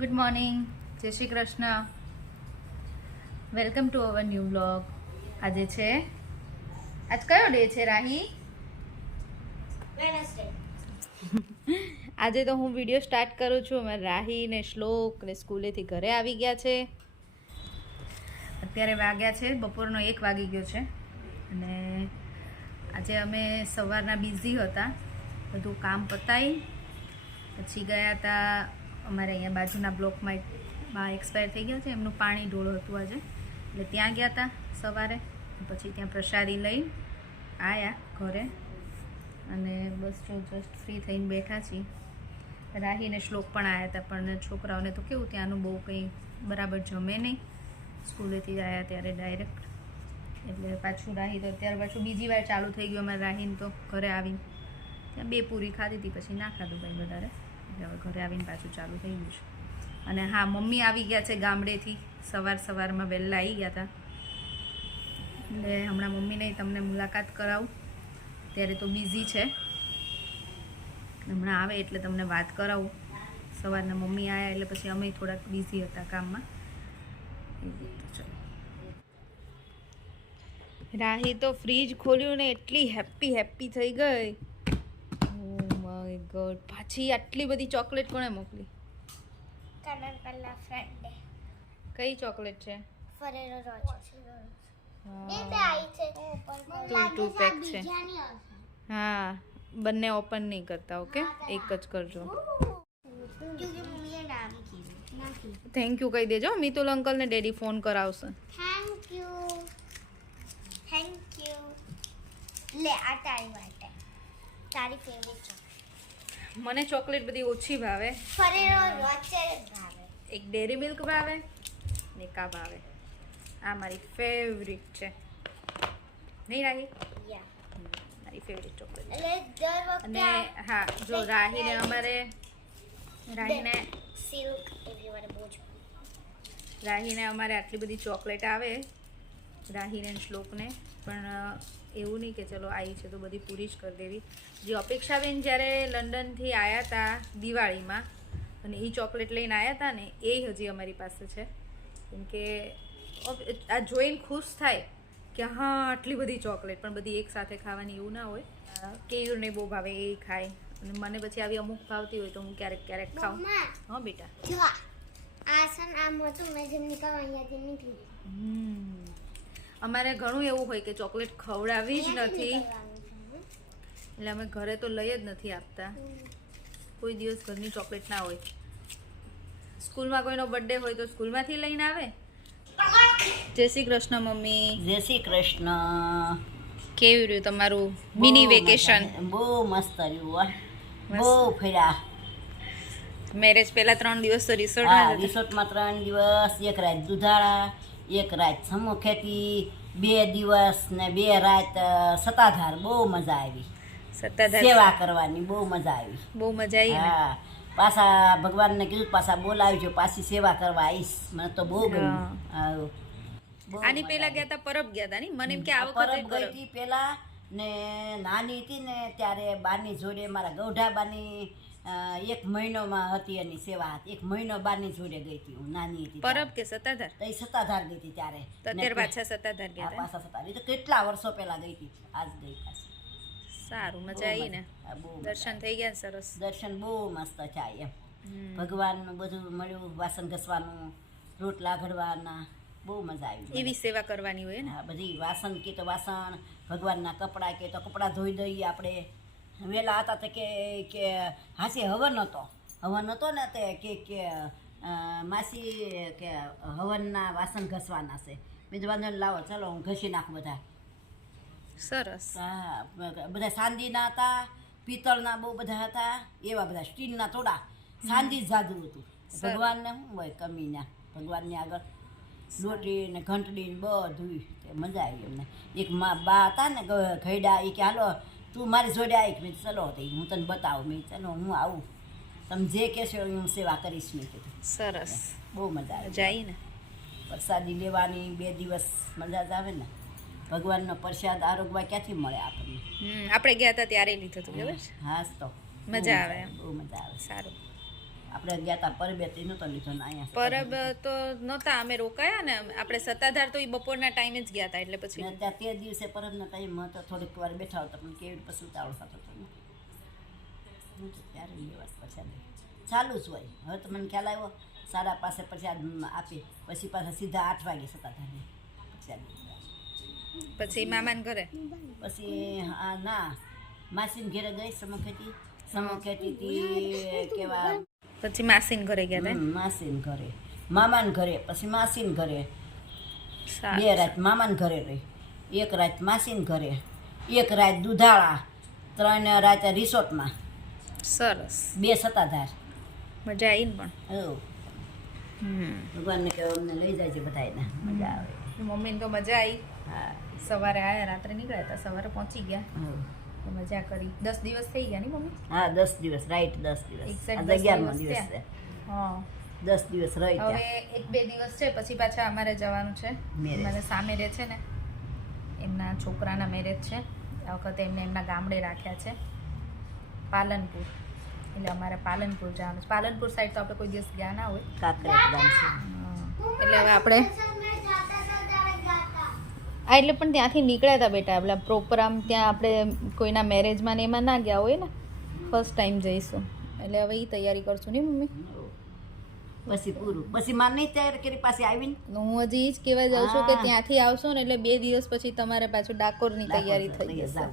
Good morning, જય Shri Krishna. Welcome to our new blog. આજે છે, આજ કયો ડે છે રાહી? આજે તો હું વિડીયો સ્ટાર્ટ કરું છું. અમે રાહી ને શ્લોક ને સ્કૂલેથી ઘરે આવી ગયા છે. અત્યારે વાગ્યા છે બપોરનો 1 વાગી ગયો છે. અને આજે અમે સવારના બિઝી હતા, બધું કામ પતાવી પછી ગયા હતા. અમારે અહીંયા બાજુના બ્લોકમાં એક્સપાયર થઈ ગયા છે, એમનું પાણી ઢોળ હતું આજે, એટલે ત્યાં ગયા હતા સવારે. પછી ત્યાં પ્રસાદી લઈ આવ્યા ઘરે અને બસ જો જસ્ટ ફ્રી થઈને બેઠા છીએ. રાહીને શ્લોક પણ આવ્યા હતા, પણ છોકરાઓને તો કેવું ત્યાંનું બહુ કંઈ બરાબર જમે નહીં. સ્કૂલેથી આવ્યા ત્યારે ડાયરેક્ટ, એટલે પાછું રાહી તો અત્યારે પાછું બીજી વાર ચાલુ થઈ ગયું. અમારે રાહીને તો ઘરે આવીને ત્યાં 2 પૂરી ખાધી હતી, પછી ના ખાધું કંઈ વધારે, એટલે હવે ઘરે આવીને પાછું ચાલુ થઈ ગયું છે. અને હા, મમ્મી આવી ગયા છે ગામડેથી, સવારમાં વહેલા આવી ગયા હતા. એટલે હમણાં મમ્મીને તમને મુલાકાત કરાવું. ત્યારે તો બિઝી છે, હમણાં આવે એટલે તમને વાત કરાવું. સવારના મમ્મી આવ્યા એટલે પછી અમે થોડાક બિઝી હતા કામમાં. રાહી તો ફ્રીજ ખોલ્યું ને એટલી હેપી થઈ ગઈ. ઓ માય ગોડ, પાછી આટલી બધી ચોકલેટ કોણે મોકલી? કનકલા ફ્રેન્ડે. કઈ ચોકલેટ છે? ફરેરો રોચર. બે આઈ છે. ટુ પેક છે. હા, બંને ઓપન નહીં કરતા, ઓકે? એક જ કરજો. ક્યોંકि મમ્મીએ નામ કીધું. થેન્ક યુ કહી દેજો. મિતુલ અંકલ ને ડેડી ફોન કરાવશે. Thank you. લે આ તારી માટે. તારી ફેવરિટ ચોકલેટ. મને ચોકલેટ બધી ઓછી ભાવે. ફરેરો રોચર ભાવે. એક ડેરી મિલ્ક ભાવે ને કા ભાવે. આ મારી ફેવરિટ છે, નહીં રાહી? યા. મારી ફેવરિટ ચોકલેટ. એટલે દર વખતે અને હા, જો રાહીને સિલ્ક એવી મને બહુ જ રાહીને અમારે આટલી બધી ચોકલેટ આવે, રાહીને શ્લોકને, પણ એવું નહીં કે ચલો આવી છે તો બધી પૂરી જ કરી દેવી. જે અપેક્ષાબેન જ્યારે લંડનથી આવ્યા હતા દિવાળીમાં, અને એ ચોકલેટ લઈને આવ્યા હતા ને, એ હજી અમારી પાસે છે. કેમ કે આ જોઈને ખુશ થાય કે હા આટલી બધી ચોકલેટ, પણ બધી એક સાથે ખાવાની એવું ના હોય. કેયુરને બહુ ભાવે, એ ખાય. અને મને પછી આવી અમુક ભાવતી હોય તો હું ક્યારેક ખાઉં. હા બેટા, જો આસન આમ હતું, મેં જેમ નીકળવા અહીંયાથી નીકળી. અમારે ઘણું એવું હોય કે ચોકલેટ ખવડાવી જ નથી, એટલે અમે ઘરે તો લઈ જ નથી આપતા. કોઈ દિવસ ઘરની ચોકલેટ ના હોય. સ્કૂલમાં કોઈનો બર્થડે હોય તો સ્કૂલમાંથી લઈને આવે. જય શ્રી કૃષ્ણ મમ્મી. જય શ્રી કૃષ્ણ. કેવું રહ્યું તમારું મિની વેકેશન? બહુ મસ્ત રહ્યું. બહુ ફર્યા. મેરેજ પહેલા 3 દિવસ તો હા, રિસોર્ટમાં. રિસોર્ટમાં 3 દિવસ, 1 રાત દુધાળા, 1 રાત સમુખેતી, 2 દિવસ ને 2 રાત સત્તાધાર. બહુ મજા આવી. સત્તાધાર સેવા કરવાની બહુ મજા આવી. બહુ મજા આવી ને? હા, પાછા ભગવાનને કીધું પાછા બોલાવજો, પાછી સેવા કરવા આવીશ. મને તો બહુ ગમ્યું. આની પહેલા ગયા હતા, પરબ ગયા હતા નહીં? મને એમ કે આ વખતે પરબ ગઈ હતી પેલા ને. નાની હતી ને ત્યારે બાની જોડે, મારા ગૌઢાબાની 1 મહિનોમાં હતી એની સેવા હતી. 1 મહિનો બાની જોડે ગઈ હતી હું, નાની હતી. પરબ કે સત્તાધાર? તો એ સત્તાધાર ગઈ હતી ત્યારે. તો અત્યારે પાછા સત્તાધાર ગયા હતા. પાછા સત્તાધાર. એ તો કેટલા વર્ષો પહેલા ગઈ હતી, આજ ગઈ પાછી. સારું, મજા આવી ને? દર્શન થઈ ગયા સરસ? દર્શન બહુ મસ્ત થાય એમ. ભગવાનનું બધું મળ્યું, વાસણ ઘસવાનું, રોટલા ઘડવાના, બહુ મજા આવી. એવી સેવા કરવાની હોય ને? હા, બધી વાસણ કે તો વાસણ, ભગવાનના કપડાં કે તો કપડાં ધોઈ દઈએ આપણે. વહેલા હતા તો કે હાસી હવન હતો ને તે કે માસી કે હવનના વાસણ ઘસવાના છે. બીજું વાંધો લાવો, ચલો હું ઘસી નાખું બધા. સરસ. હા, બધા ચાંદીના હતા, પિત્તળના બહુ બધા હતા, એવા બધા સ્ટીલના થોડા. ચાંદી જ જાદુ હતું. ભગવાનને શું હોય કમીના? ભગવાનની આગળ લોટી ને ઘંટડી ને બધું. મજા આવી અમને. એક બા હતા ને ઘયડા, એ કે હાલો તું મારી જોડે આવી. મેં ચલો તો હું તને બતાવું. મેં ચલો હું આવું, તમે જે કહેશો હું સેવા કરીશ. મેં કીધું સરસ, બહુ મજા આવી. જાય ને? પ્રસાદી લેવાની 2 દિવસ મજા જ આવે ને. ભગવાનનો પ્રસાદ આરોગવા ક્યાંથી મળે આપણને? આપણે ગયા હતા ત્યારે લીધું હતું, ખબર છે? હા, તો મજા આવે. બહુ મજા આવે. સારું. આપણે ગયા હતા પરબેથી નહોતો લીધો ને અહીંયા પરબ તો નહોતા અમે રોકાયા ને આપણે સત્તાધાર તો એ બપોરના ટાઈમે જ ગયા હતા એટલે પછી ને ત્યાં તે દિવસે પરબના ટાઈમમાં તો થોડીક વાર બેઠા હતા પણ કેવી રીતે પછી ઉતાવળ થતો હતો ને હું તો ત્યારે એ વાત પ્રસાદ ચાલુ જ હોય. હવે તો મને ખ્યાલ આવ્યો 5:30 પાસે પ્રસાદ આપી પછી પાછા સીધા 8 વાગે સત્તાધારને પ્રસાદ પછી મામાને ઘરે પછી ના માસીને ઘેરે ગઈ સમખેતીથી કેવા પછી માસીને ઘરે ગયા હતા માસીને ઘરે મામાને ઘરે પછી માસીને ઘરે સારું. 2 રાત મામાને ઘરે રહી 1 રાત માસીને ઘરે 1 રાત દુધાળા 3 રાત રિસોર્ટમાં સરસ 2 સત્તાધાર મજા આવી ને પણ ભગવાનને કહેવાય અમને લઈ જાય છે બધાને મજા આવે. મમ્મીને તો મજા આવી. હા સવારે આવ્યા રાત્રે નીકળ્યા હતા સવારે પહોંચી ગયા તો મજા કરી. 10 દિવસ થઈ ગયા ની મમ્મી? હા 10 દિવસ રાઈટ 10 દિવસ Exact આ 10 11મો દિવસ દિવસ છે. હા 10 દિવસ રહી હવે ત્યાં 1-2 દિવસ છે પછી પાછા અમારે જવાનું છે. Marriage. મારે સામે રહે છે ને એમના છોકરાના મેરેજ છે. આ વખતે એમને એમના ગામડે રાખ્યા છે પાલનપુર. એટલે અમારે પાલનપુર જવાનું છે. પાલનપુર સાઈડ તો આપણે કોઈ દિવસ ગયા ના હોય. કાંકરેજ ગામ છે. એટલે હવે આપણે એટલે પણ ત્યાંથી નીકળ્યા હતા બેટા આપણા પ્રોપર આમ ત્યાં આપણે કોઈના મેરેજમાં ને એમાં ના ગયા હોય ને ફર્સ્ટ ટાઈમ જઈશું એટલે હવે એ તૈયારી કરશું ને મમ્મી. પછી પૂરું પછી માર નહીં તૈયાર કરી પાછી આવીને હું હજી જ કહેવા જાઉં છું કે ત્યાંથી આવશો ને એટલે 2 દિવસ પછી તમારે પાછું ડાકોરની તૈયારી થઈ જશે.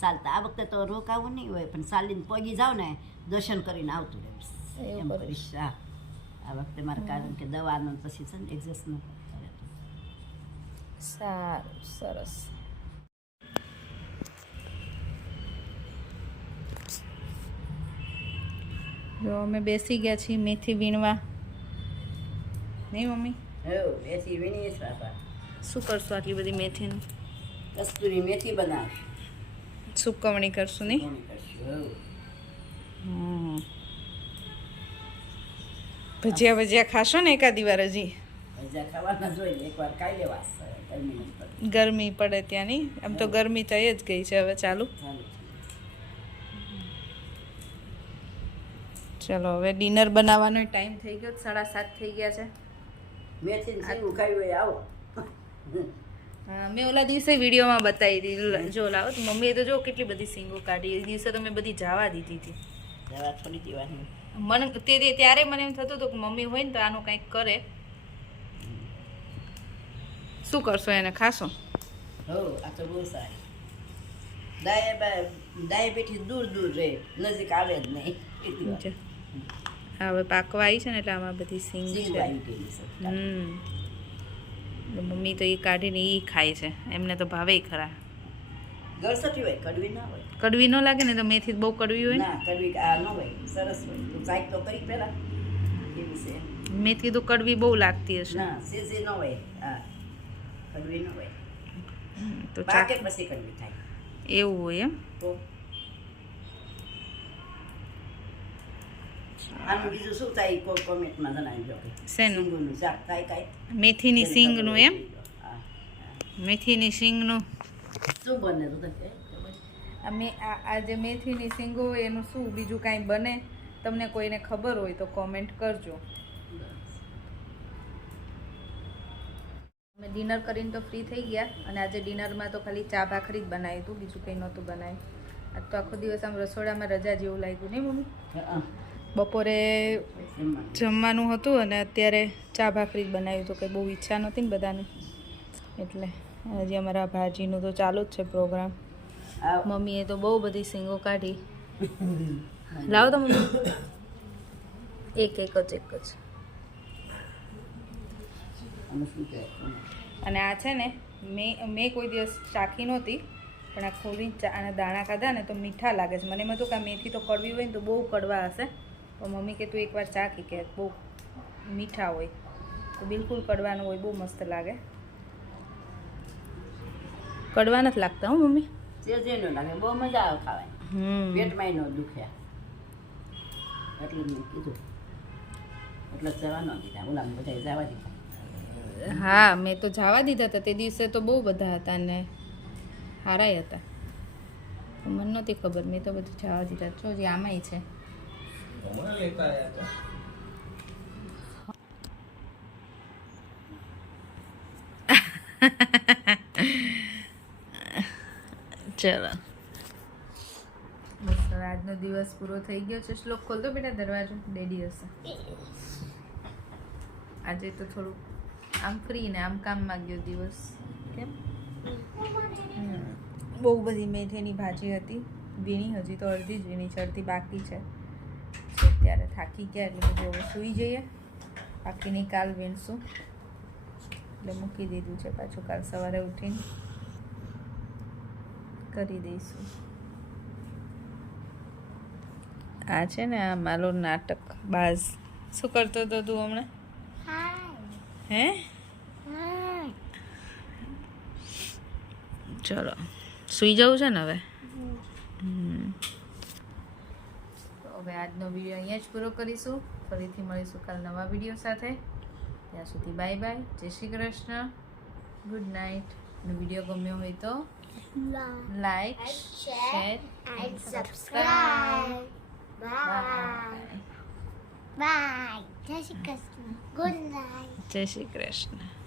ચાલતા આ વખતે તો રોકાવું નહીં હોય પણ ચાલીને પગી જાવ ને દર્શન કરીને આવતું રહીશ એવું એમ કરીશ. કરીશ. હા આ વખતે મારે કારણ કે દવાનો પછી છે ને એડજસ્ટ ન કરે. સારું સરસ. જો અમે બેસી ગયા છીએ મેથી વીણવા નહીં મમ્મી? મેથી વીણીએ છે બાપા. શું કરશું આટલી બધી મેથીનું? કસ્તુરી મેથી બનાવશું. સુકવણી કરશું નહીં? કોણ કરશું? ભજીયા ભજીયા ખાશો ને એકાદી વાર હજી? ભજીયા ખાવાના જોઈએ એકવાર ખાઈ લેવા ગરમી પડે. ગરમી પડે ત્યાં નહીં? આમ તો ગરમી થઈ જ ગઈ છે હવે ચાલુ. ચાલો ચલો હવે ડિનર બનાવવાનો ટાઈમ થઈ ગયો 7:30 થઈ ગયા છે. મેથીને સીંગું ખાવી હોય આવો. મેં ઓલા દિવસે વિડીયોમાં બતાવી હતી જો લાવો તો મમ્મીએ તો જો કેટલી બધી સિંગો કાઢી. એ દિવસે તો મેં બધી જવા દીધી હતી. દવા થોડી દેવાની. મને ત્યારે મને એમ થતું હતું કે મમ્મી હોય ને તો આનું કંઈક કરે. શું કરશો એને ખાશો? હો આ તો બહુ સારી. ડાયાબિટીસ દૂર દૂર રહે નજીક આવે જ નહીં. હવે પાકવા આવી છે ને એટલે આમાં બધી સિંગ છે. આવી ગયેલી છે. મમ્મી તો એ કાઢીને એ ખાય છે. એમને તો ભાવે ખરા. ગળસટી હોય કડવી ના હોય. કડવી ન લાગે ને તો મેથી બહુ કડવી હોય ને. ના કડવી આ ન હોય સરસ હોય. તું ચાક તો કરી પેલા કેવી છે. મેથી તો કડવી બહુ લાગતી હશે. ના સીઝી ન હોય. હા કડવી ન હોય. તો પાકે પછી કડવી થાય. એવું હોય એમ? તો આનું બીજું શું થાય કોઈ કોમેન્ટમાં જણાવજો. શેનું? સિંગુનું શાક થાય કાંઈ? મેથીની સિંગનું એમ? હા મેથીની સિંગનું શું બને તો કહે. આ જે મેથીની સિંગો હોય એનું શું બીજું કાંઈ બને? તમને કોઈને ખબર હોય તો કોમેન્ટ કરજો. અમે ડિનર કરીને તો ફ્રી થઈ ગયા અને આજે ડિનરમાં તો ખાલી ચા ભાખરી જ બનાવ્યું હતું, બીજું કંઈ નહોતું બનાવ્યું. આજ તો આખો દિવસ આમ રસોડામાં રજા જેવું લાગ્યું નહીં મમ્મી? બપોરે જમવાનું હતું અને અત્યારે ચા ભાખરી જ બનાવ્યું હતું. કંઈ બહુ ઈચ્છા નહોતી ને બધાને એટલે હજી અમારા ભાજીનું તો ચાલુ જ છે પ્રોગ્રામ. મમ્મીએ તો બહુ બધી સિંગો કાઢી. લાવો તો મમ્મી એક જ. અને આ છે ને મેં કોઈ દિવસ ચાખી નહોતી પણ આ ખોલી આના દાણા ખાધા ને તો મીઠા લાગે છે. મને એમ હતું કે આ મેથી તો કડવી હોય ને તો બહુ કડવા હશે, તો મમ્મી કે તું એકવાર ચાખી કે બહુ મીઠા હોય તો બિલકુલ કડવાનું હોય, બહુ મસ્ત લાગે. કડવા નથી લાગતા હું મમ્મી? સેજેનો લાગે, બહુ મજા આવે ખાવાની. પેટમાં નો દુખ્યા એટલે મેં કીધું એટલે જવા ન દીધા. ઓલા બધા જવા દીધા. હા મેં તો જવા દીધા હતા તે દિવસે તો બહુ બધા હતા ને હારાય હતા. મને નહોતી ખબર, મેં તો બધું જવા દીધા. જો જે આમાંય છે ચલો બસ હવે આજનો દિવસ પૂરો થઈ ગયો છે. શ્લોક ખોલ દો બેટા દરવાજો, ડેડી હશે. આજે તો થોડું આમ ફ્રી ને આમ કામમાં ગયો દિવસ. કેમ? બહુ બધી મેથીની ભાજી હતી, વીણી હજી તો અડધી જ વીણી છે, અડધી બાકી છે. અત્યારે થાકી ગયા એટલે બધું હવે સૂઈ જઈએ, બાકીની કાલ વીણશું. એટલે મૂકી દીધું છે, પાછું કાલ સવારે ઉઠીને કરી દઈશું. આ છે ને આ મારો નાટક બાઝ. શું કરતો હતો તું હમણાં? હે? ચલો સૂઈ જવું છે ને હવે. તો હવે આજનો વિડીયો અહીંયા જ પૂરો કરીશું. ફરીથી મળીશું કાલ નવા વિડીયો સાથે. ત્યાં સુધી બાય બાય, જય શ્રી કૃષ્ણ, ગુડ નાઇટ. અને વિડીયો ગમ્યો હોય તો like, share and subscribe. Bye. Bye. Jai Shri Krishna. Good night. જય શ્રી કૃષ્ણ.